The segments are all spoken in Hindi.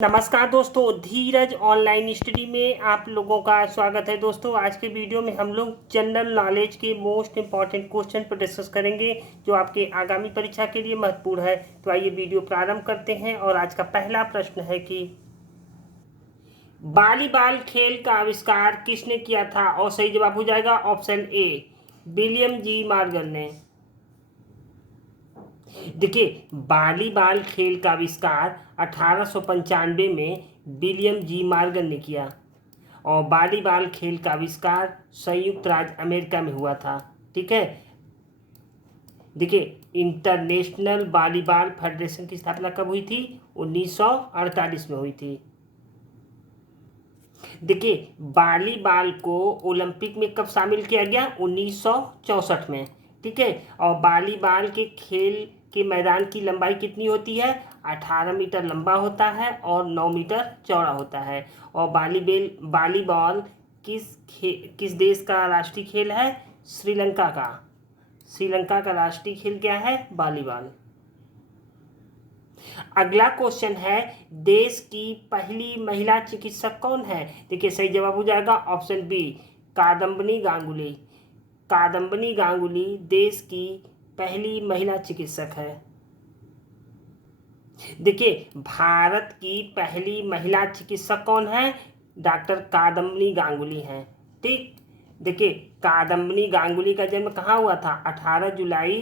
नमस्कार दोस्तों, धीरज ऑनलाइन स्टडी में आप लोगों का स्वागत है। दोस्तों, आज के वीडियो में हम लोग जनरल नॉलेज के मोस्ट इंपॉर्टेंट क्वेश्चन पर डिस्कस करेंगे जो आपके आगामी परीक्षा के लिए महत्वपूर्ण है। तो आइए वीडियो प्रारंभ करते हैं। और आज का पहला प्रश्न है कि वॉलीबॉल खेल का आविष्कार किसने किया था? और सही जवाब हो जाएगा option A, William ji Morgan ने। देखिए, वॉलीबॉल खेल का आविष्कार 1895 में विलियम जी मॉर्गन ने किया और वॉलीबॉल खेल का आविष्कार संयुक्त राज्य अमेरिका में हुआ था। ठीक है। देखिए, इंटरनेशनल वॉलीबॉल फेडरेशन की स्थापना कब हुई थी? 1948 में हुई थी। देखिए, वॉलीबॉल को ओलंपिक में कब शामिल किया गया? 1964 में। ठीक है। और वॉलीबॉल के खेल के मैदान की लंबाई कितनी होती है? 18 मीटर लंबा होता है और 9 मीटर चौड़ा होता है। और वॉलीबॉल किस देश का राष्ट्रीय खेल है? श्रीलंका का। श्रीलंका का राष्ट्रीय खेल क्या है? वॉलीबॉल। अगला क्वेश्चन है, देश की पहली महिला चिकित्सक कौन है? देखिए, सही जवाब हो जाएगा ऑप्शन बी, कादम्बिनी गांगुली। कादम्बिनी गांगुली देश की पहली महिला चिकित्सक है। देखिए, भारत की पहली महिला चिकित्सक कौन है? डॉक्टर कादम्बिनी गांगुली हैं। ठीक। देखिए, कादम्बिनी गांगुली का जन्म कहाँ हुआ था? 18 जुलाई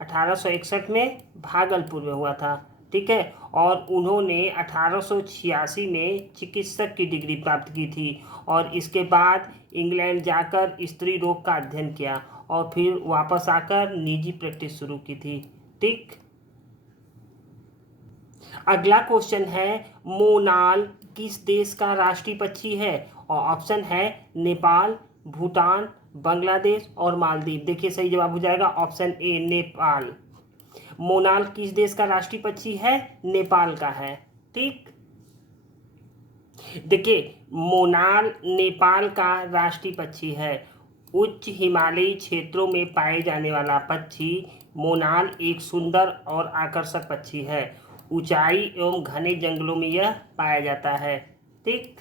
1861 में भागलपुर में हुआ था। ठीक है। और उन्होंने 1886 में चिकित्सक की डिग्री प्राप्त की थी और इसके बाद इंग्लैंड जाकर स्त्री रोग का अध्ययन किया और फिर वापस आकर निजी प्रैक्टिस शुरू की थी। ठीक। अगला क्वेश्चन है, मोनाल किस देश का राष्ट्रीय पक्षी है? और ऑप्शन है नेपाल, भूटान, बांग्लादेश और मालदीव। देखिए, सही जवाब हो जाएगा ऑप्शन ए, नेपाल। मोनाल किस देश का राष्ट्रीय पक्षी है? नेपाल का है। ठीक। देखिए, मोनाल नेपाल का राष्ट्रीय पक्षी है। उच्च हिमालयी क्षेत्रों में पाए जाने वाला पक्षी मोनाल एक सुंदर और आकर्षक पक्षी है। ऊंचाई एवं घने जंगलों में यह पाया जाता है। ठीक।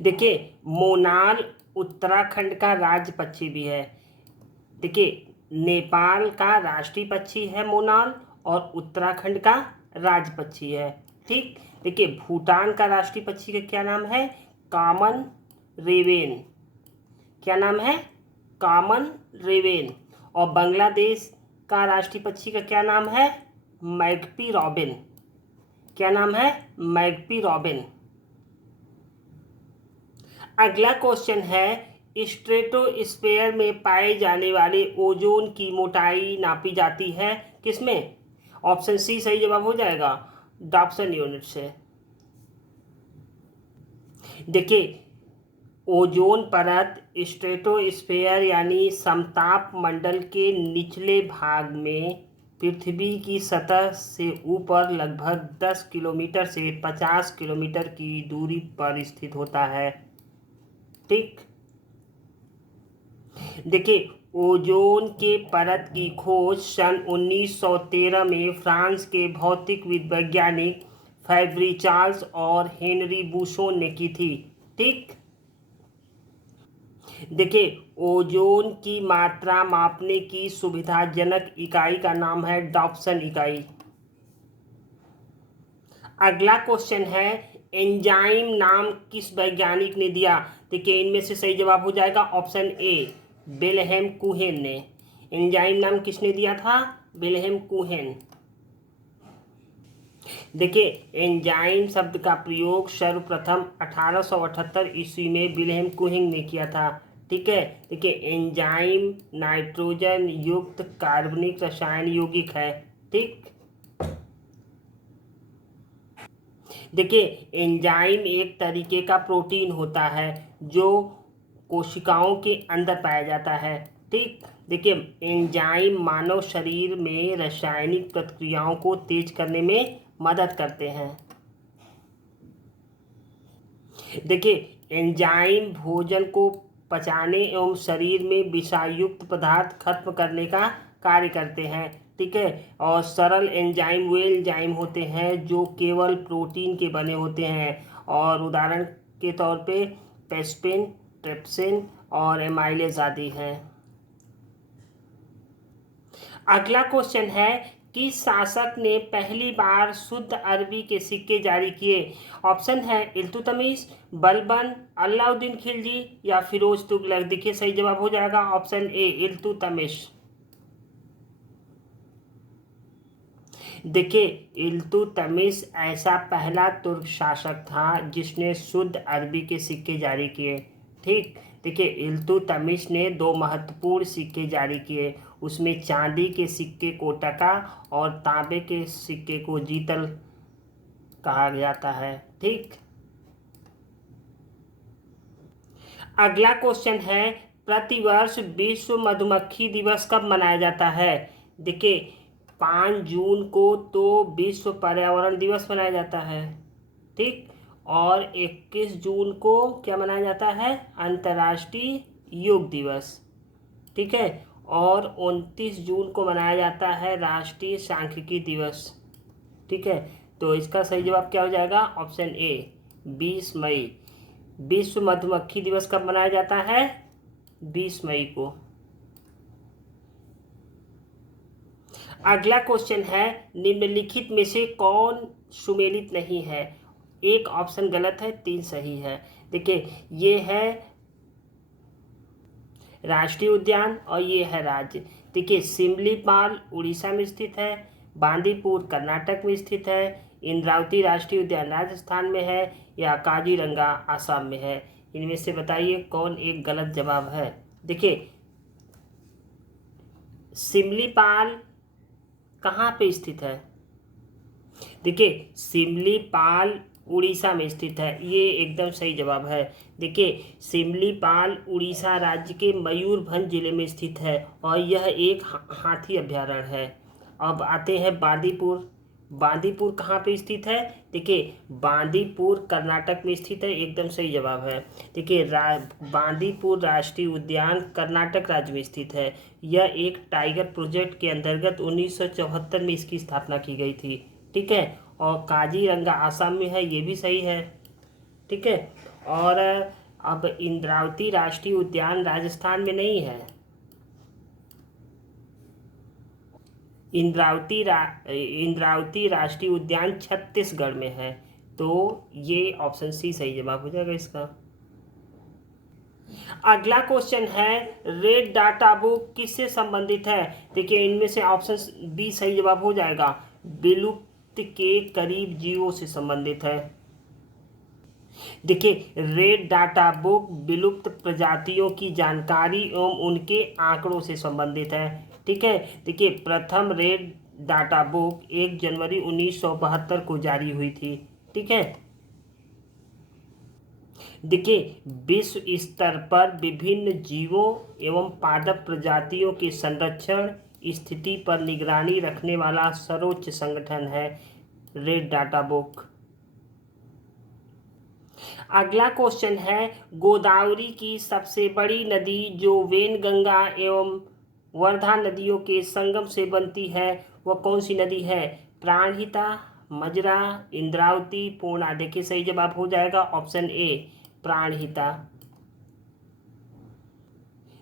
देखिए, मोनाल उत्तराखंड का राज्य पक्षी भी है। देखिए, नेपाल का राष्ट्रीय पक्षी है मोनाल और उत्तराखंड का राज्य पक्षी है। ठीक। देखिए, भूटान का राष्ट्रीय पक्षी का क्या नाम है? कामन रेवेन। क्या नाम है? कामन रेवेन। और बांग्लादेश का राष्ट्रीय पक्षी का क्या नाम है? मैगपी रॉबिन। क्या नाम है? मैगपी रॉबिन। अगला क्वेश्चन है, स्ट्रेटोस्फेयर में पाए जाने वाले ओजोन की मोटाई नापी जाती है किसमें? ऑप्शन सी सही जवाब हो जाएगा, डॉप्सन यूनिट से। देखिए, ओजोन परत स्ट्रेटोस्फेयर यानी समताप मंडल के निचले भाग में पृथ्वी की सतह से ऊपर लगभग 10 किलोमीटर से 50 किलोमीटर की दूरी पर स्थित होता है। ठीक। देखिए, ओजोन के परत की खोज सन 1913 में फ्रांस के भौतिक वैज्ञानिक फैब्री चार्ल्स और हेनरी बुशोन ने की थी। ठीक। देखिए, ओजोन की मात्रा मापने की सुविधाजनक इकाई का नाम है डॉप्सन इकाई। अगला क्वेश्चन है, एंजाइम नाम किस वैज्ञानिक ने दिया? देखिए, इनमें से सही जवाब हो जाएगा ऑप्शन ए, विल्हेम कुहेन ने। एंजाइम नाम किसने दिया था? विल्हेम कुहेन। देखिए, एंजाइम शब्द का प्रयोग सर्वप्रथम 1878 ईस्वी में विल्हेम कुहेन ने किया था। ठीक है। देखिए, एंजाइम नाइट्रोजन युक्त कार्बनिक रसायन यौगिक है। ठीक। देखिए, एंजाइम एक तरीके का प्रोटीन होता है जो कोशिकाओं के अंदर पाया जाता है। ठीक। देखिए, एंजाइम मानव शरीर में रासायनिक प्रतिक्रियाओं को तेज करने में मदद करते हैं। देखिए, एंजाइम भोजन को पचाने एवं शरीर में विषायुक्त पदार्थ खत्म करने का कार्य करते हैं। ठीक है। और सरल एंजाइम वे एंजाइम होते हैं जो केवल प्रोटीन के बने होते हैं, और उदाहरण के तौर पे पेस्पिन, ट्रिप्सिन और एमाइलेज आदि हैं। अगला क्वेश्चन है कि शासक ने पहली बार शुद्ध अरबी के सिक्के जारी किए। ऑप्शन है इल्तुतमिश, बलबन, अलाउद्दीन खिलजी या फिरोज तुगलक। देखिए सही जवाब हो जाएगा ऑप्शन ए इल्तुतमिश। देखिए इल्तुतमिश ऐसा पहला तुर्क शासक था जिसने शुद्ध अरबी के सिक्के जारी किए। ठीक, देखिए इल्तुतमिश ने 2 महत्वपूर्ण सिक्के जारी किए। उसमें चांदी के सिक्के को टका और तांबे के सिक्के को जीतल कहा जाता है। ठीक, अगला क्वेश्चन है प्रतिवर्ष विश्व मधुमक्खी दिवस कब मनाया जाता है। देखिए 5 जून को तो विश्व पर्यावरण दिवस मनाया जाता है। ठीक, और 21 जून को क्या मनाया जाता है, अंतर्राष्ट्रीय योग दिवस। ठीक है, और 29 जून को मनाया जाता है राष्ट्रीय सांख्यिकी दिवस। ठीक है, तो इसका सही जवाब क्या हो जाएगा ऑप्शन ए 20 मई। विश्व मधुमक्खी दिवस कब मनाया जाता है, 20 मई को। अगला क्वेश्चन है निम्नलिखित में से कौन सुमेलित नहीं है। एक ऑप्शन गलत है, 3 सही है। देखिए ये है राष्ट्रीय उद्यान और ये है राज्य। देखिए सिमलीपाल उड़ीसा में स्थित है, बांदीपुर कर्नाटक में स्थित है, इंद्रावती राष्ट्रीय उद्यान राजस्थान में है या काजीरंगा आसाम में है। इनमें से बताइए कौन एक गलत जवाब है। देखिए सिमलीपाल कहाँ पे स्थित है, देखिए सिमलीपाल उड़ीसा में स्थित है, ये एकदम सही जवाब है। देखिए सिमलीपाल उड़ीसा राज्य के मयूरभंज जिले में स्थित है और यह एक हाथी अभ्यारण्य है। अब आते हैं बांदीपुर। बांदीपुर कहाँ पे स्थित है, देखिए बांदीपुर कर्नाटक में स्थित है, एकदम सही जवाब है। देखिए बांदीपुर राष्ट्रीय उद्यान कर्नाटक राज्य में स्थित है। यह एक टाइगर प्रोजेक्ट के अंतर्गत 1974 में इसकी स्थापना की गई थी। ठीक है, और काजीरंगा आसाम में है, ये भी सही है। ठीक है, और अब इंद्रावती राष्ट्रीय उद्यान राजस्थान में नहीं है, इंद्रावती राष्ट्रीय उद्यान छत्तीसगढ़ में है। तो ये ऑप्शन सी सही जवाब हो जाएगा इसका। अगला क्वेश्चन है रेड डाटा बुक किससे संबंधित है। देखिए इनमें से ऑप्शन बी सही जवाब हो जाएगा, विलुप्त के करीब जीवों से संबंधित है। देखिए रेड डाटा बुक विलुप्त प्रजातियों की जानकारी एवं उनके आंकड़ों से संबंधित है। ठीक है, देखिए प्रथम रेड डाटा बुक 1 जनवरी 1972 को जारी हुई थी। ठीक है, देखिए विश्व स्तर पर विभिन्न जीवों एवं पादप प्रजातियों के संरक्षण स्थिति पर निगरानी रखने वाला सर्वोच्च संगठन है रेड डाटा बुक। अगला क्वेश्चन है गोदावरी की सबसे बड़ी नदी जो वेनगंगा एवं वर्धा नदियों के संगम से बनती है वह कौन सी नदी है, प्राणहिता, मजरा, इंद्रावती, पूर्णा। देखिए सही जवाब हो जाएगा ऑप्शन ए प्राणहिता।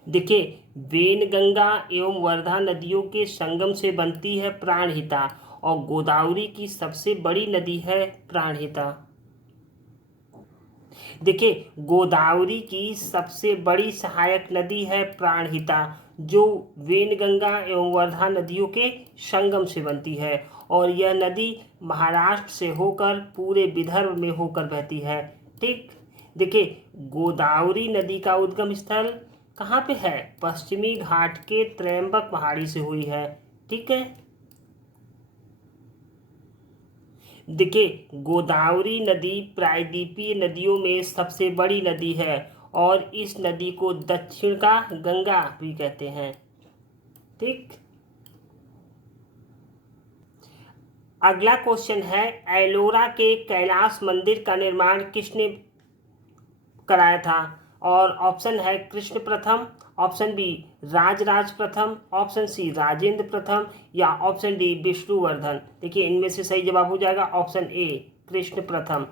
देखिए वेनगंगा एवं वर्धा नदियों के संगम से बनती है प्राणहिता और गोदावरी की सबसे बड़ी नदी है प्राणहिता। देखिए गोदावरी की सबसे बड़ी सहायक नदी है प्राणहिता जो वेनगंगा एवं वर्धा नदियों के संगम से बनती है और यह नदी महाराष्ट्र से होकर पूरे विदर्भ में होकर बहती है। ठीक, देखिए गोदावरी नदी का उद्गम स्थल कहाँ पे है, पश्चिमी घाट के त्रयंबक पहाड़ी से हुई है। ठीक है, देखिए गोदावरी नदी प्रायद्वीपीय नदियों में सबसे बड़ी नदी है और इस नदी को दक्षिण का गंगा भी कहते हैं। ठीक, अगला क्वेश्चन है एलोरा के कैलाश मंदिर का निर्माण किसने कराया था। और ऑप्शन है कृष्ण प्रथम, ऑप्शन बी राजराज प्रथम, ऑप्शन सी राजेंद्र प्रथम या ऑप्शन डी विष्णुवर्धन। देखिए इनमें से सही जवाब हो जाएगा ऑप्शन ए कृष्ण प्रथम।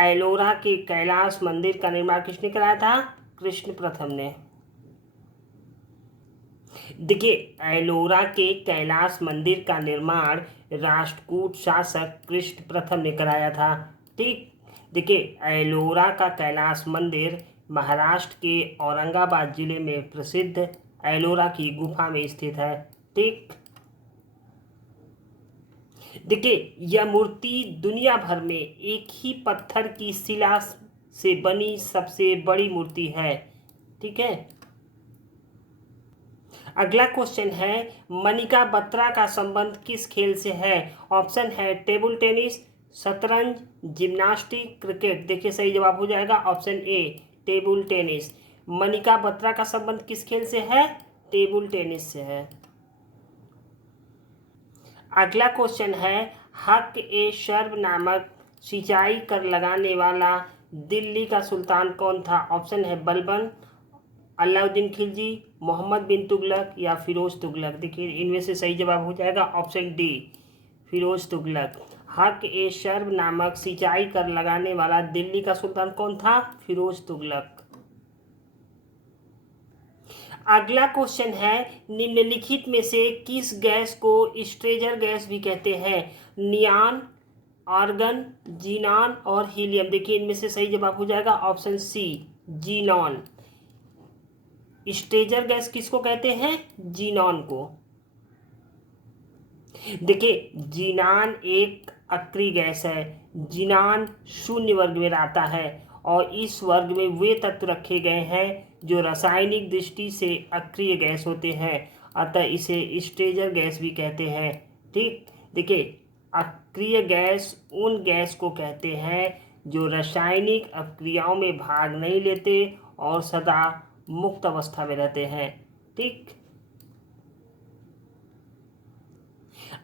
एलोरा के कैलाश मंदिर का निर्माण किसने कराया था? कृष्ण प्रथम ने। देखिए एलोरा के कैलाश मंदिर का निर्माण राष्ट्रकूट शासक कृष्ण प्रथम ने कराया था। ठीक, देखिए एलोरा का कैलाश मंदिर महाराष्ट्र के औरंगाबाद जिले में प्रसिद्ध एलोरा की गुफा में स्थित है। ठीक, देखिए यह मूर्ति दुनिया भर में एक ही पत्थर की शिला से बनी सबसे बड़ी मूर्ति है। ठीक है, अगला क्वेश्चन है मनिका बत्रा का संबंध किस खेल से है? ऑप्शन है टेबल टेनिस, शतरंज, जिम्नास्टिक, क्रिकेट। देखिए सही जवाब हो जाएगा option A table tennis. Manika Batra का संबंध किस खेल से है? टेबल टेनिस से है। अगला क्वेश्चन है हक ए शर्ब नामक सिंचाई कर लगाने वाला दिल्ली का सुल्तान कौन था? ऑप्शन है बलबन, अलाउद्दीन खिलजी, मोहम्मद बिन तुगलक या फिरोज तुगलक। देखिए इनमें से सही जवाब हो जाएगा ऑप्शन डी फिरोज तुगलक। हक ए शर्ब नामक सिंचाई कर लगाने वाला दिल्ली का सुल्तान कौन था? फिरोज तुगलक। अगला क्वेश्चन है निम्नलिखित में से किस गैस को स्ट्रेजर गैस भी कहते हैं? नियान, आर्गन, जीनान और हीलियम। देखिए इनमें से सही जवाब हो जाएगा ऑप्शन सी जीनॉन। स्ट्रेजर गैस किसको कहते हैं? जीनॉन को। देखिए जीनान एक अक्रिय गैस है। जीनान शून्य वर्ग में आता है और इस वर्ग में वे तत्व रखे गए हैं जो रासायनिक दृष्टि से अक्रिय गैस होते हैं, अतः इसे स्ट्रेजर गैस भी कहते हैं। ठीक, देखिए अक्रिय गैस उन गैस को कहते हैं जो रासायनिक अपक्रियाओं में भाग नहीं लेते और सदा मुक्त अवस्था में रहते हैं। ठीक,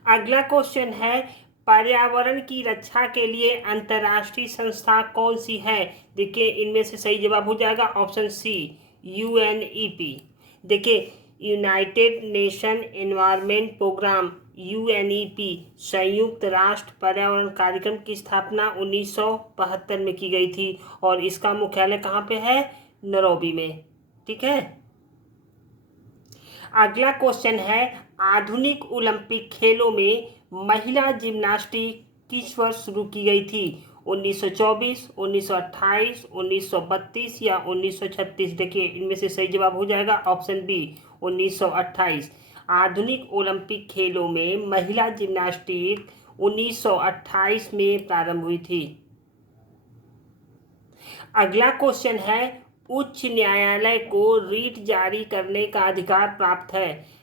अगला क्वेश्चन है पर्यावरण की रक्षा के लिए अंतर्राष्ट्रीय संस्था कौन सी है? देखिए इनमें से सही जवाब हो जाएगा ऑप्शन सी यूएनईपी। देखिए United Nation Environment Programme UNEP संयुक्त राष्ट्र पर्यावरण कार्यक्रम की स्थापना 1975 में की गई थी और इसका मुख्यालय कहाँ पे है? नैरोबी में। ठीक है, अगला क्वेश्चन है आधुनिक ओलंपिक खेलों में महिला जिम्नास्टिक किस वर्ष शुरू की गई थी? 1924, 1928, 1932 या 1936। देखिए इनमें से सही जवाब हो जाएगा ऑप्शन बी 1928। आधुनिक ओलंपिक खेलों में महिला जिम्नास्टिक 1928 में प्रारंभ हुई थी। अगला क्वेश्चन है उच्च न्यायालय को रीट जारी करने का अधिकार प्राप्त है?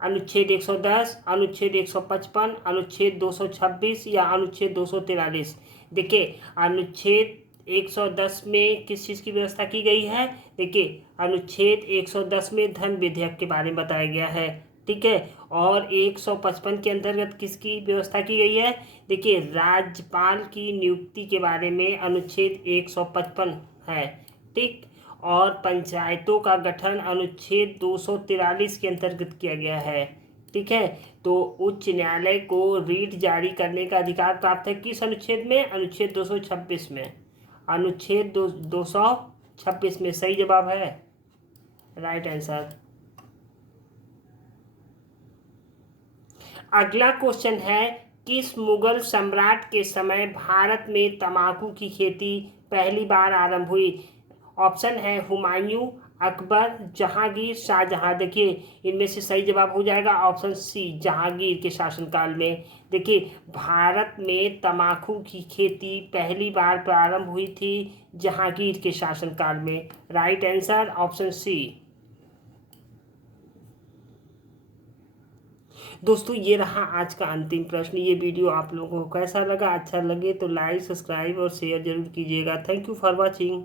अनुच्छेद 110, अनुच्छेद 155, अनुच्छेद 226 या अनुच्छेद 243। देखिए अनुच्छेद 110 में किस चीज़ की व्यवस्था की गई है? देखिए अनुच्छेद 110 में धन विधेयक के बारे में बताया गया है। ठीक है, और 155 के अंतर्गत किसकी व्यवस्था की गई है? देखिए राज्यपाल की नियुक्ति के बारे में अनुच्छेद 155 है। ठीक, और पंचायतों का गठन अनुच्छेद 243 के अंतर्गत किया गया है। ठीक है, तो उच्च न्यायालय को रीट जारी करने का अधिकार प्राप्त है किस अनुच्छेद में? अनुच्छेद 226 में। अनुच्छेद 226 में सही जवाब है राइट आंसर। अगला क्वेश्चन है किस मुगल सम्राट के समय भारत में तंबाकू की खेती पहली बार आरंभ हुई? ऑप्शन है हुमायूं, अकबर, जहांगीर, शाहजहां। देखिए इनमें से सही जवाब हो जाएगा ऑप्शन सी जहांगीर के शासनकाल में। देखिए भारत में तंबाकू की खेती पहली बार प्रारंभ हुई थी जहांगीर के शासनकाल में। Right answer option C. दोस्तों ये रहा आज का अंतिम प्रश्न। ये वीडियो आप लोगों को कैसा लगा? अच्छा लगे तो लाइक, सब्सक्राइब और शेयर जरूर कीजिएगा। Thank you for watching.